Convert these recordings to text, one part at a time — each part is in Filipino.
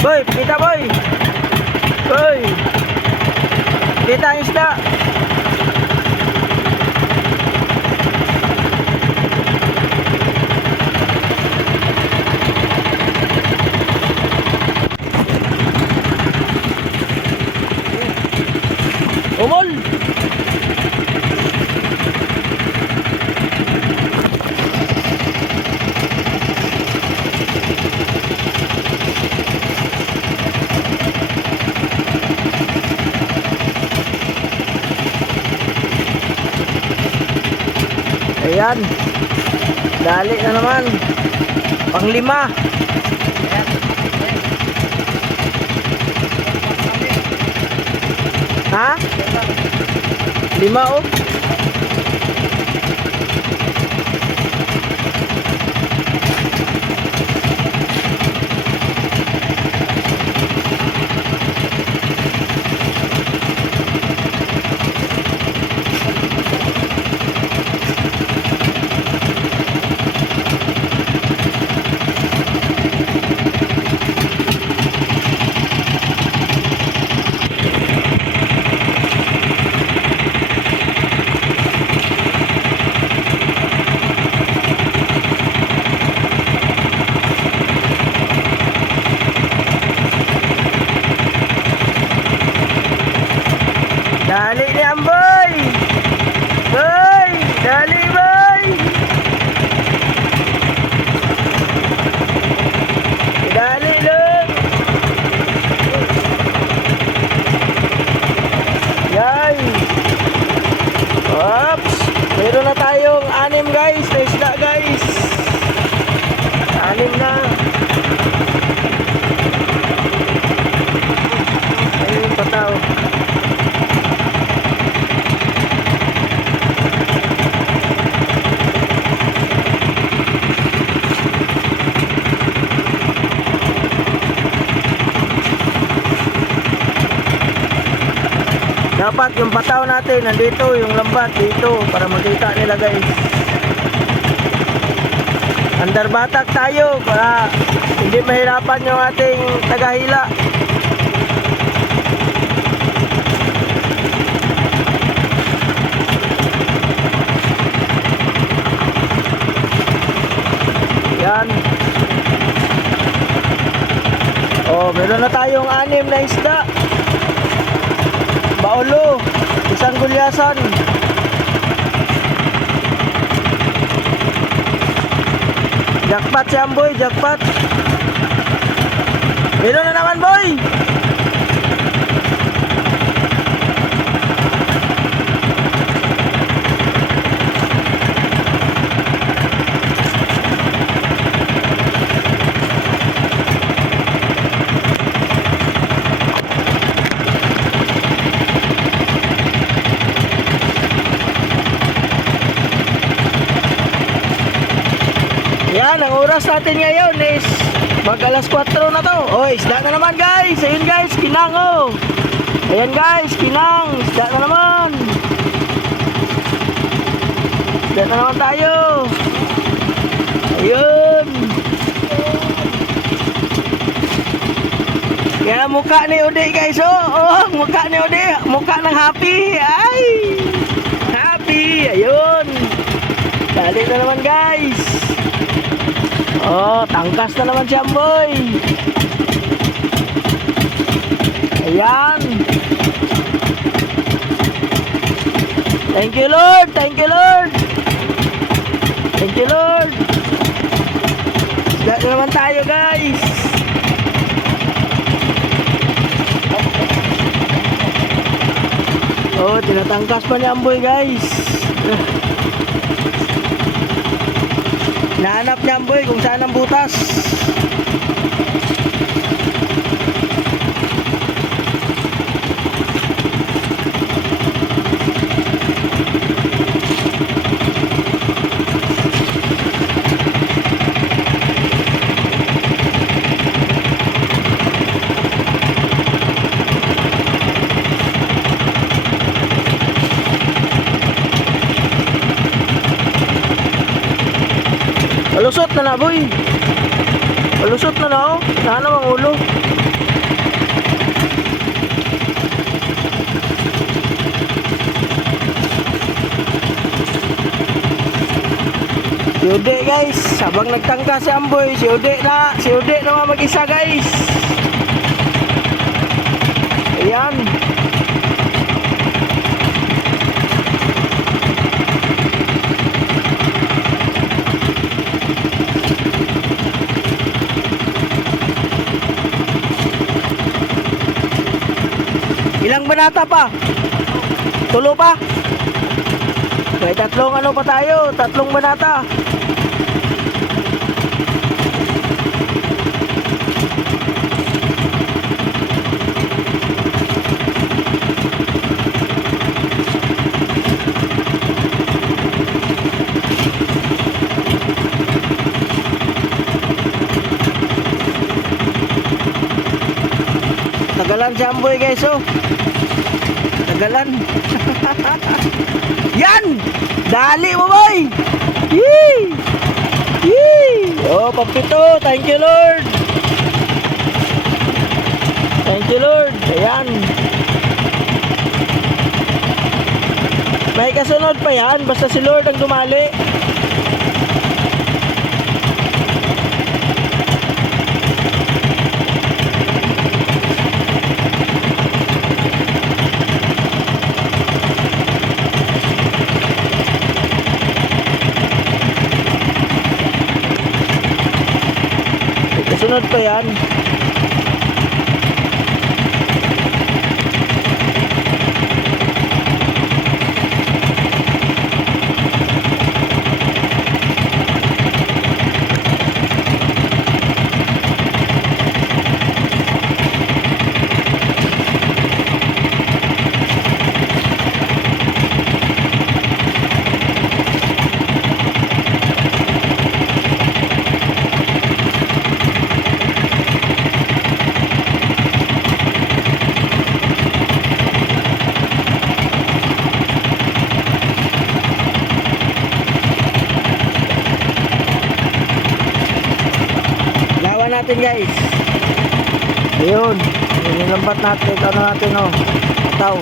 Boy, kita boy. Boy. Kita ang isda. Umol. Ayan. Dali na naman. Panglima. Ha? Lima oh. Dali ni Amboy. Boy, dali boy. Dali lang. Yay. Oops. Meron na tayong anim guys. Na isda guys. Anim na. Ayun pa tao. Dapat yung pataw natin nandito, yung lambat dito para makita nila guys. Under batak tayo para hindi mahirapan yung ating tagahila. Yan. Oh, meron na tayong anim na isda. Baulo, isang gulyasan. Jackpot si Amboy, jackpot. Meron na naman, boy. Yan, ang oras natin ngayon is mag alas 4 na to. Oh, isda na naman guys. Ayun guys, kinang oh. Ayan guys, kinang. Isda na naman. Isda na naman tayo. Ayun. Kaya mukha ni Ode guys oh. Oh, mukha ni Ode. Mukha ng happy. Ay. Happy. Ayun. Dali na naman guys. Oh, tangkas na naman si Amboy. Ayan. Thank you Lord, thank you Lord. Thank you Lord. Na naman tayo guys. Oh, tinatangkas pa ni Amboy guys. Nahanap niya Amboy kung saan ang butas. Na boy. Palusot na na, oh. Sana ang ulo. Si Ude guys, habang nagtangka si Amboy, si Ude na, si Ude na mag-isa guys. Ayan. Ilang banata pa? Tulo pa? May tatlong ano pa tayo, tatlong banata. Tagalan si Amboy guys oh. Tagalan. Yan! Dali mo boy! Yee! Yee! Oh, papito. Thank you Lord. Thank you Lord. Ayan. May kasunod pa yan. Basta si Lord ang dumali. May kasunod pa yan. Lawan natin guys. Ayun. Yun yung lambat natin. Ito na natin oh. Ataw.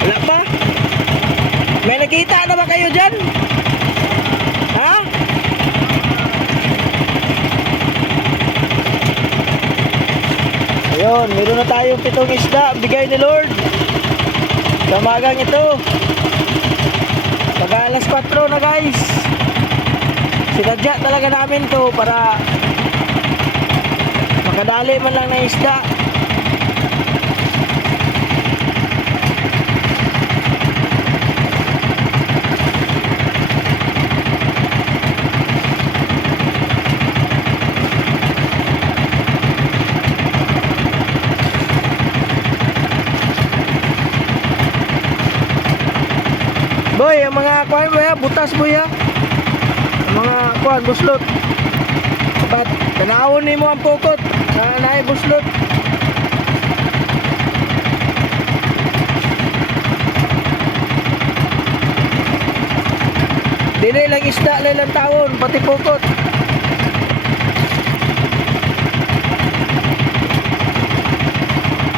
Wala pa? May nakita na ba kayo dyan? Ha? Ayun, meron na tayong pitong isda, bigay ni Lord. Sa umagang ito. Pag alas 4 na guys. Sinadya talaga namin to para makadali man lang ng isda. Boy, ang mga kuan boy, ah, butas. Ang mga kuan buslot. Dapat tanawon nimo ang pukot. Na naay buslot. Dili lang isda na ilang taon, pati pukot.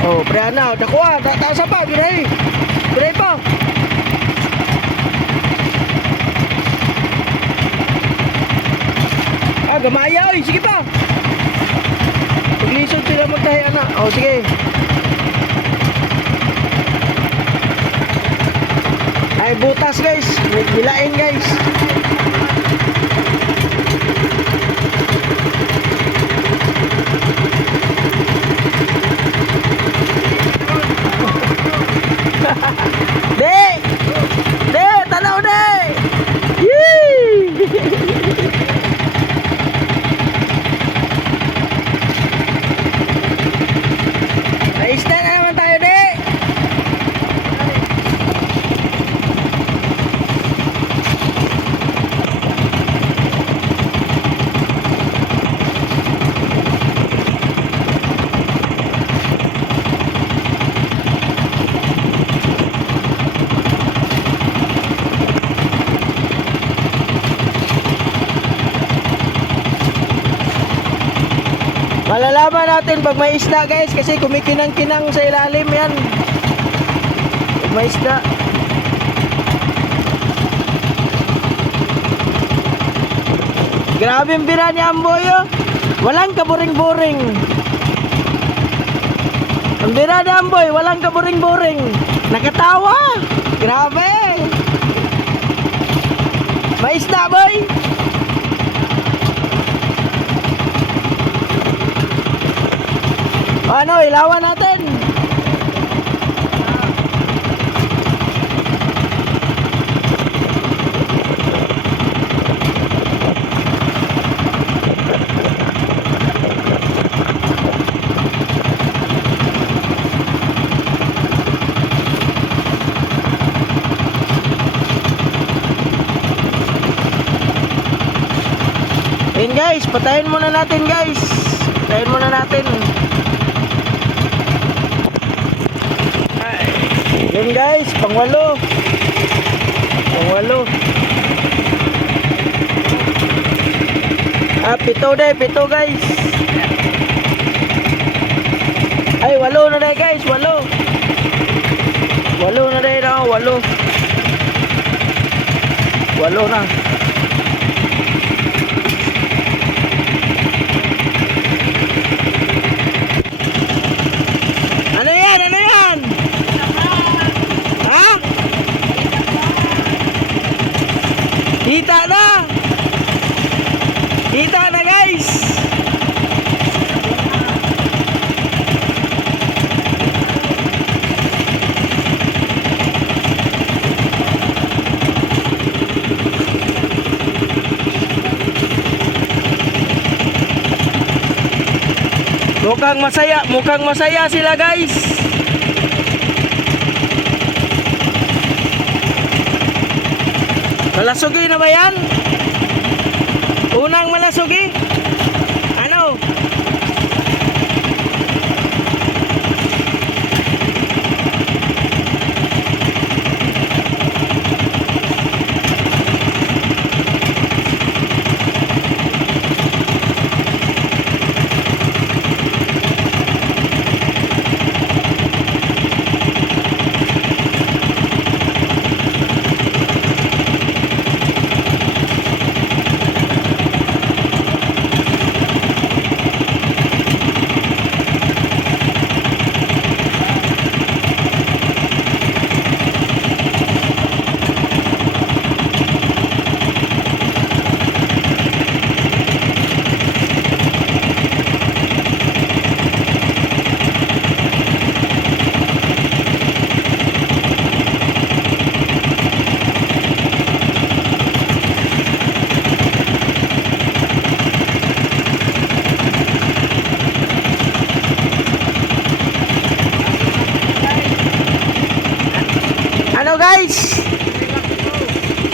Oh, pre ana, dakuha, ta taas pa, ginahi. Pre pa. Gamaya oy, sige pa. Paglisod sila magtahi ana. Oh, sige. Ay butas guys, bilain guys. De! De, tanaw de! Yee! Ayos na naman tayo, de! Malalaman natin pag may isda guys kasi kumikinang-kinang sa ilalim yan. Pag may isda. Grabe ang bira ni Amboy oh. Walang kaburing-buring. Ang bira ni Amboy, walang kaburing-buring. Nakatawa. Grabe. May isda boy. Ano, ilawan natin. Ayun guys, patayin muna natin guys. Patayin muna natin. Yun guys, pangwalo. Pangwalo. Ah, pito day, pito guys. Ay, walo na day guys, walo. Walo na day na, walo. Walo na. Ano yan? Ano yan? Ha? Kita na! Kita na guys! Mukhang masaya, mukhang masaya sila guys. Malasugi na ba yan? Unang malasugi?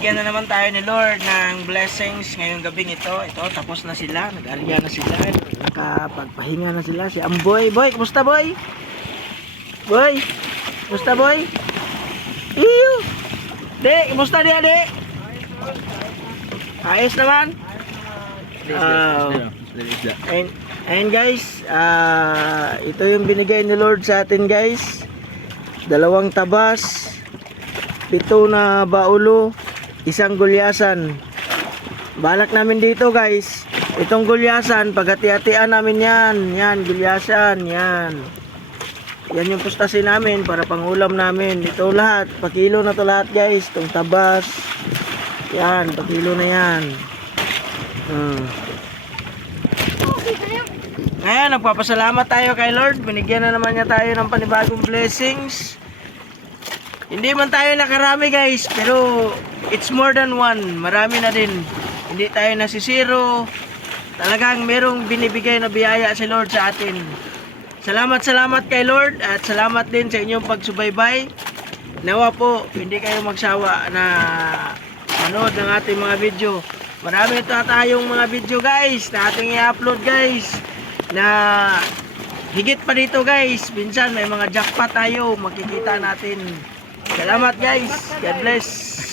binigyan na naman tayo ni Lord ng blessings ngayong gabing ito. Ito, tapos na sila. Nag-alya na sila. Nakapagpahinga na sila. Si Amboy. Boy, kumusta boy? Boy, kumusta boy? Iyo! De, kumusta di, de? Ayos naman? Ah, And, and guys, ah, ito yung binigay ni Lord sa atin guys. dalawang tabas, pito na baulo, isang gulyasan. Balak namin dito guys. Itong gulyasan, paghati-hatian namin yan. Yan, gulyasan, yan. Yan yung pustasin namin para pangulam namin. Ito lahat, pakilo na to lahat guys. Itong tabas. Yan, pakilo na yan. Hmm. Ngayon, nagpapasalamat tayo kay Lord. Binigyan na naman niya tayo ng panibagong blessings. Hindi man tayo nakarami guys, pero it's more than one. Marami na din. Hindi tayo nasisiro. Talagang merong binibigay na biyaya si Lord sa atin. Salamat, salamat kay Lord at salamat din sa inyong pagsubaybay. Nawa po, hindi kayo magsawa na manood ng ating mga video. Marami ito tayong mga video guys na ating i-upload guys na higit pa dito guys. Minsan may mga jackpot tayo, makikita natin. Salamat guys. God bless.